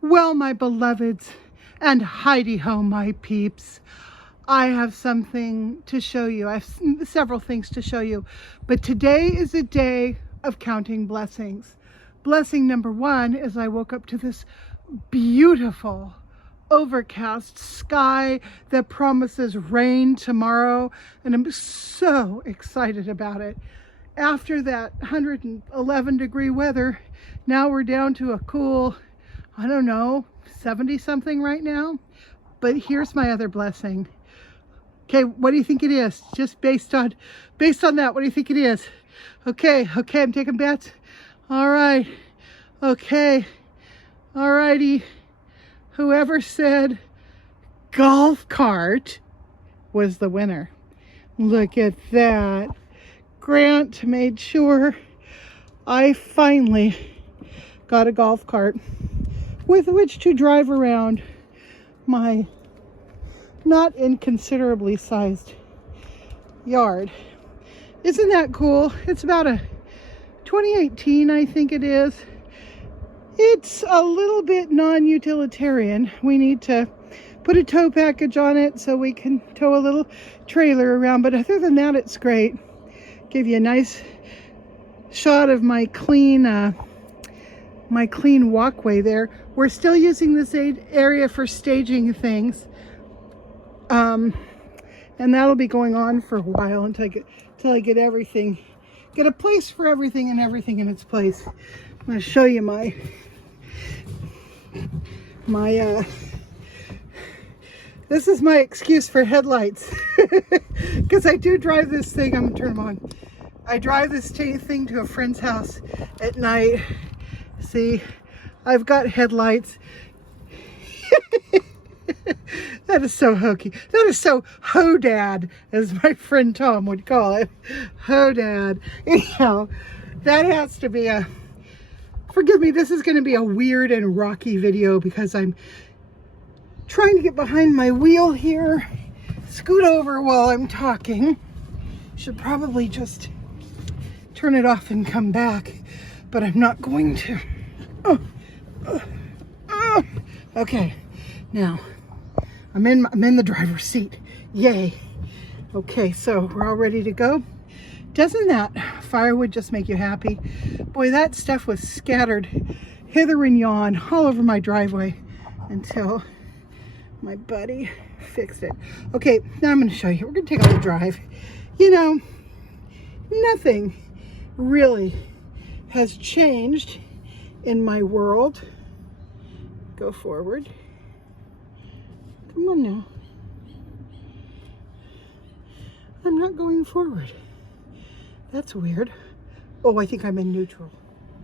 Well, my beloveds, and Heidi-ho, my peeps, I have something to show you. I have several things to show you, but today is a day of counting blessings. Blessing number one is I woke up to this beautiful overcast sky that promises rain tomorrow, and I'm so excited about it. After that 111-degree weather, now we're down to a cool, I don't know, 70 something right now. But here's my other blessing. Okay, what do you think it is? Just based on that, what do you think it is? Okay, I'm taking bets. All right. Okay. All righty. Whoever said golf cart was the winner. Look at that. Grant made sure I finally got a golf cart with which to drive around my not inconsiderably sized yard. Isn't that cool? It's about a 2018, I think it is. It's a little bit non-utilitarian. We need to put a tow package on it so we can tow a little trailer around, but other than that, it's great. Give you a nice shot of my clean walkway there. We're still using this area for staging things, and that'll be going on for a while until I get a place for everything and everything in its place. I'm going to show you my this is my excuse for headlights, because I do drive this thing. I'm gonna turn them on. I drive this thing to a friend's house at night. See, I've got headlights. That is so hokey. That is so ho-dad, as my friend Tom would call it. Ho-dad. Anyhow, that has to be forgive me, this is going to be a weird and rocky video because I'm trying to get behind my wheel here. Scoot over while I'm talking. Should probably just turn it off and come back, but I'm not going to. Okay, now I'm in the driver's seat. Yay. Okay, so we're all ready to go. Doesn't that firewood just make you happy? Boy, that stuff was scattered hither and yon all over my driveway until my buddy fixed it. Okay, now I'm going to show you. We're going to take a little drive. You know, nothing really has changed in my world. Go forward. Come on now. I'm not going forward. That's weird. Oh, I think I'm in neutral.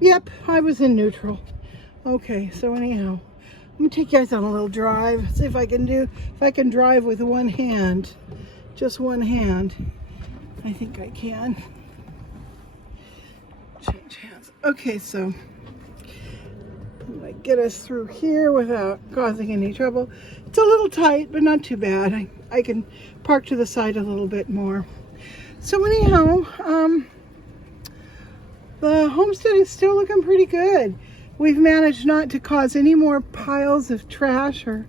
Yep, I was in neutral. Okay, so anyhow, I'm gonna take you guys on a little drive. See if I can drive with one hand. Just one hand. I think I can. Change hands. Okay, so I'm gonna get us through here without causing any trouble. It's a little tight, but not too bad. I can park to the side a little bit more. So anyhow, the homestead is still looking pretty good. We've managed not to cause any more piles of trash, or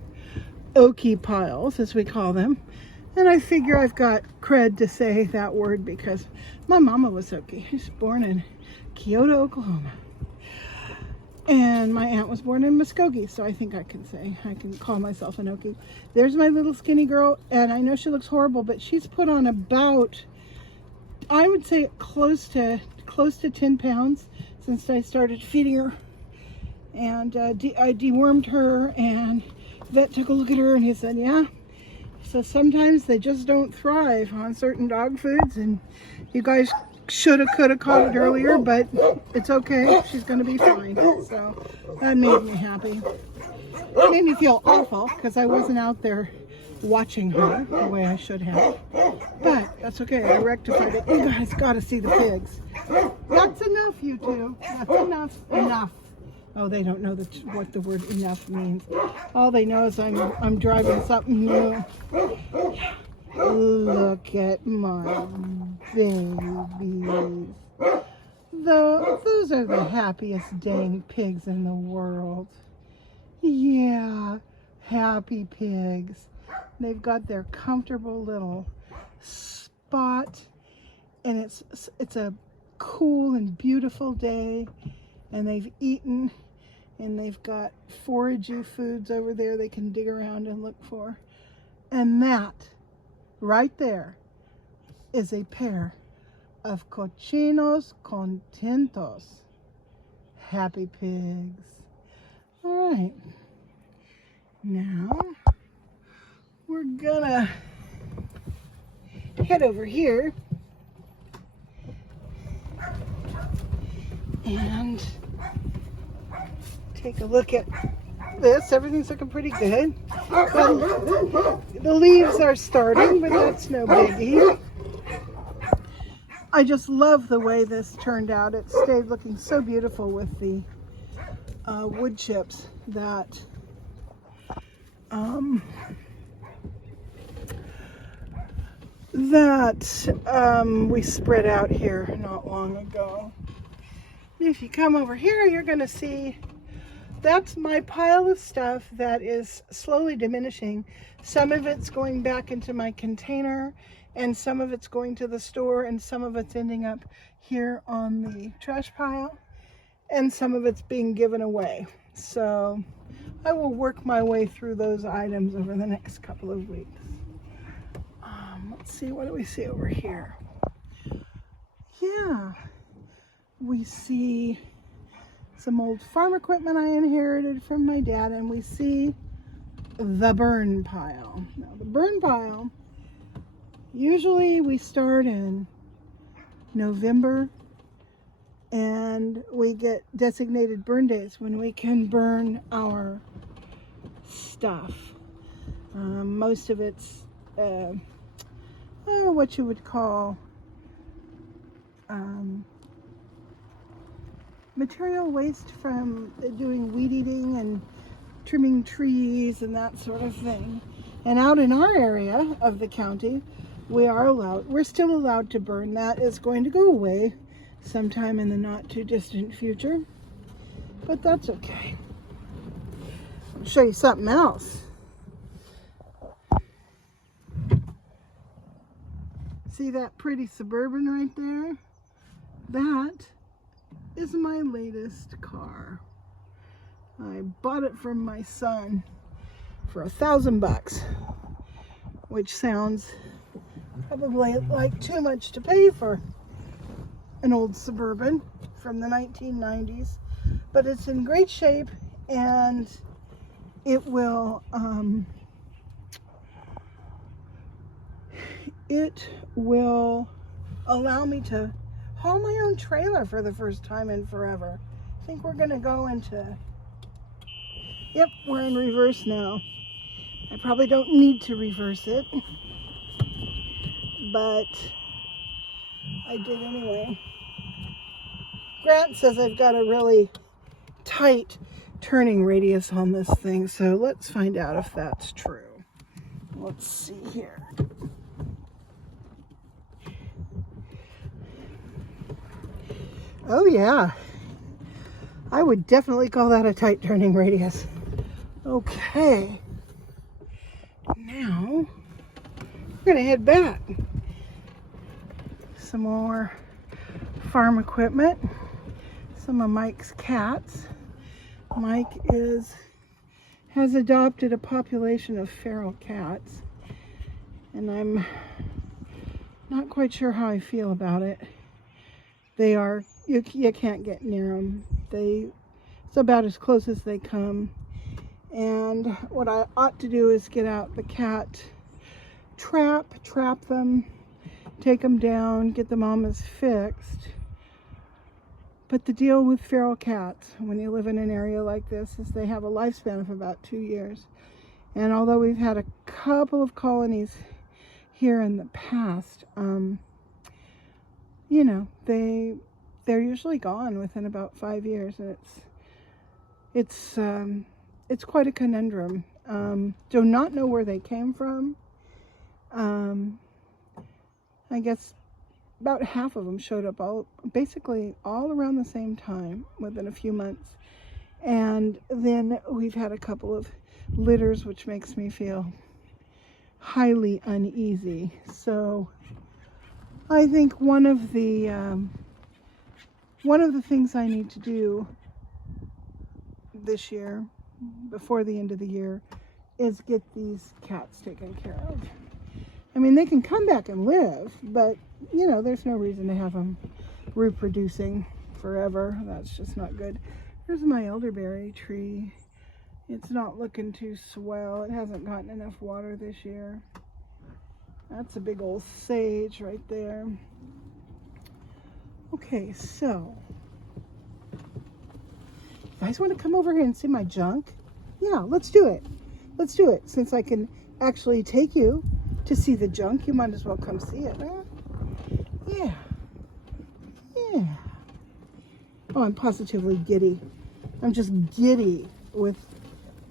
oaky piles as we call them. And I figure I've got cred to say that word because my mama was oaky. She's born in Kyoto, Oklahoma. And my aunt was born in Muskogee, so I think I can call myself an oaky. There's my little skinny girl, and I know she looks horrible, but she's put on about, I would say close to 10 pounds since I started feeding her. And I dewormed her, and vet took a look at her and he said, yeah, so sometimes they just don't thrive on certain dog foods, and you guys shoulda, coulda caught it earlier, but it's okay. She's gonna be fine. So that made me happy. It made me feel awful because I wasn't out there watching her the way I should have. But that's okay. I rectified it. You guys gotta see the pigs. That's enough, you two. That's enough. Enough. Oh, they don't know what the word enough means. All they know is I'm driving something new. Look at my babies. Those are the happiest dang pigs in the world. Yeah, happy pigs. They've got their comfortable little spot, and it's a cool and beautiful day, and they've eaten, and they've got foragey foods over there they can dig around and look for. And that right there is a pair of cochinos contentos. Happy pigs. All right. Now we're gonna head over here and take a look at this. Everything's looking pretty good. The leaves are starting, but that's no biggie. I just love the way this turned out. It stayed looking so beautiful with the wood chips that we spread out here not long ago. If you come over here, you're going to see that's my pile of stuff that is slowly diminishing. Some of it's going back into my container, and some of it's going to the store, and some of it's ending up here on the trash pile, and some of it's being given away. So I will work my way through those items over the next couple of weeks. Let's see, what do we see over here? Yeah, we see some old farm equipment I inherited from my dad, and we see the burn pile. Now, the burn pile, usually we start in November, and we get designated burn days when we can burn our stuff. Most of it's what you would call material waste from doing weed eating and trimming trees and that sort of thing. And out in our area of the county, we're still allowed to burn. That is going to go away sometime in the not too distant future, but that's okay. I'll show you something else. See that pretty Suburban right there? That is my latest car. I bought it from my son for $1,000, which sounds probably like too much to pay for an old Suburban from the 1990s, but it's in great shape, and it will allow me to haul my own trailer for the first time in forever. I think we're gonna go into, yep, we're in reverse now. I probably don't need to reverse it, but I did anyway. Grant says I've got a really tight turning radius on this thing, so let's find out if that's true. Let's see here. Oh yeah, I would definitely call that a tight turning radius. Okay, now we're gonna head back. Some more farm equipment, some of Mike's cats. Mike has adopted a population of feral cats, and I'm not quite sure how I feel about it. They are, you can't get near them. It's about as close as they come. And what I ought to do is get out the cat trap them, take them down, get the mamas fixed. But the deal with feral cats when you live in an area like this is they have a lifespan of about 2 years. And although we've had a couple of colonies here in the past, you know, they're usually gone within about 5 years, and it's quite a conundrum. Do not know where they came from. I guess about half of them showed up basically all around the same time within a few months, And then we've had a couple of litters, which makes me feel highly uneasy. So I think one of the things I need to do this year, before the end of the year, is get these cats taken care of. I mean, they can come back and live, but you know, there's no reason to have them reproducing forever. That's just not good. Here's my elderberry tree. It's not looking too swell. It hasn't gotten enough water this year. That's a big old sage right there. Okay, so you guys want to come over here and see my junk? Yeah, let's do it. Let's do it. Since I can actually take you to see the junk, you might as well come see it, huh? Yeah. Yeah. Oh, I'm positively giddy. I'm just giddy with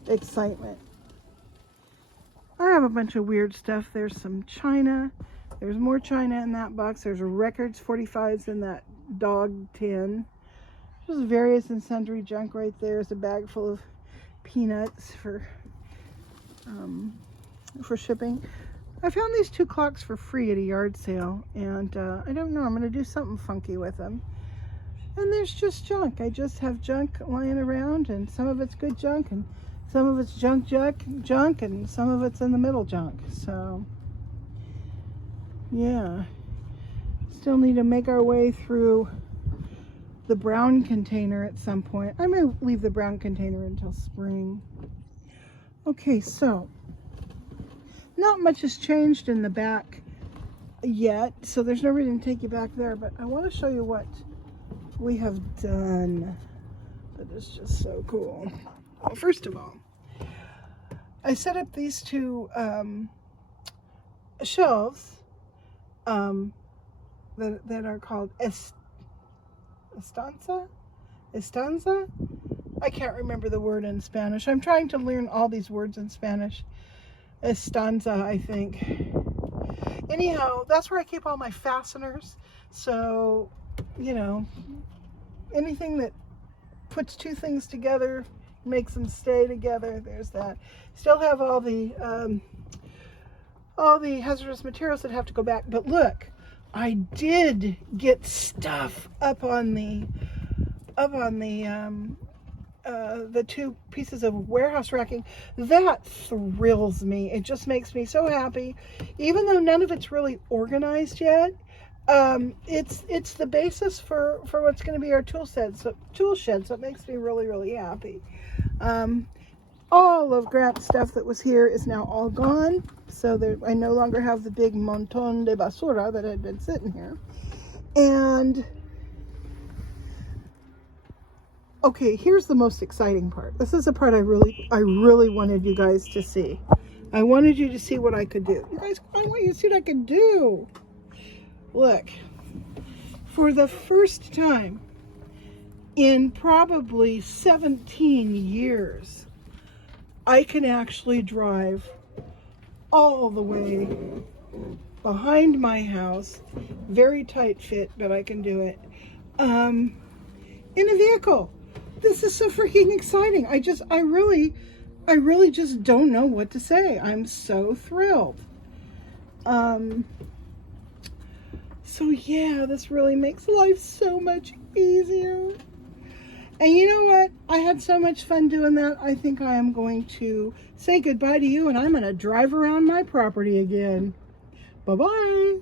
excitement. I have a bunch of weird stuff. There's some china. There's more china in that box. There's records 45s in that dog tin. There's various and sundry junk right there. There's a bag full of peanuts for shipping. I found these 2 clocks for free at a yard sale, and I don't know, I'm going to do something funky with them. And there's just junk. I just have junk lying around, and some of it's good junk, and some of it's junk, and some of it's in the middle junk. So, yeah. Still need to make our way through the brown container at some point. I may leave the brown container until spring. Okay, so not much has changed in the back yet, so there's no reason to take you back there, but I want to show you what we have done that is just so cool. Well, first of all, I set up these 2 shelves that are called Estanza? I can't remember the word in Spanish. I'm trying to learn all these words in Spanish. Estanza, I think. Anyhow, that's where I keep all my fasteners. So, you know, anything that puts 2 things together, makes them stay together, there's that. Still have all the hazardous materials that have to go back. But look, I did get stuff up on the 2 pieces of warehouse racking. That thrills me. It just makes me so happy. Even though none of it's really organized yet, it's the basis for what's going to be our tool shed. So it makes me really, really happy. All of Grant's stuff that was here is now all gone. So I no longer have the big montón de basura that had been sitting here. And okay, here's the most exciting part. This is the part I really wanted you guys to see. I wanted you to see what I could do. You guys, I want you to see what I could do. Look, for the first time in probably 17 years, I can actually drive all the way behind my house. Very tight fit, but I can do it. In a vehicle. This is so freaking exciting. I really just don't know what to say. I'm so thrilled. So yeah, this really makes life so much easier. And you know what? I had so much fun doing that. I think I am going to say goodbye to you, and I'm going to drive around my property again. Bye-bye.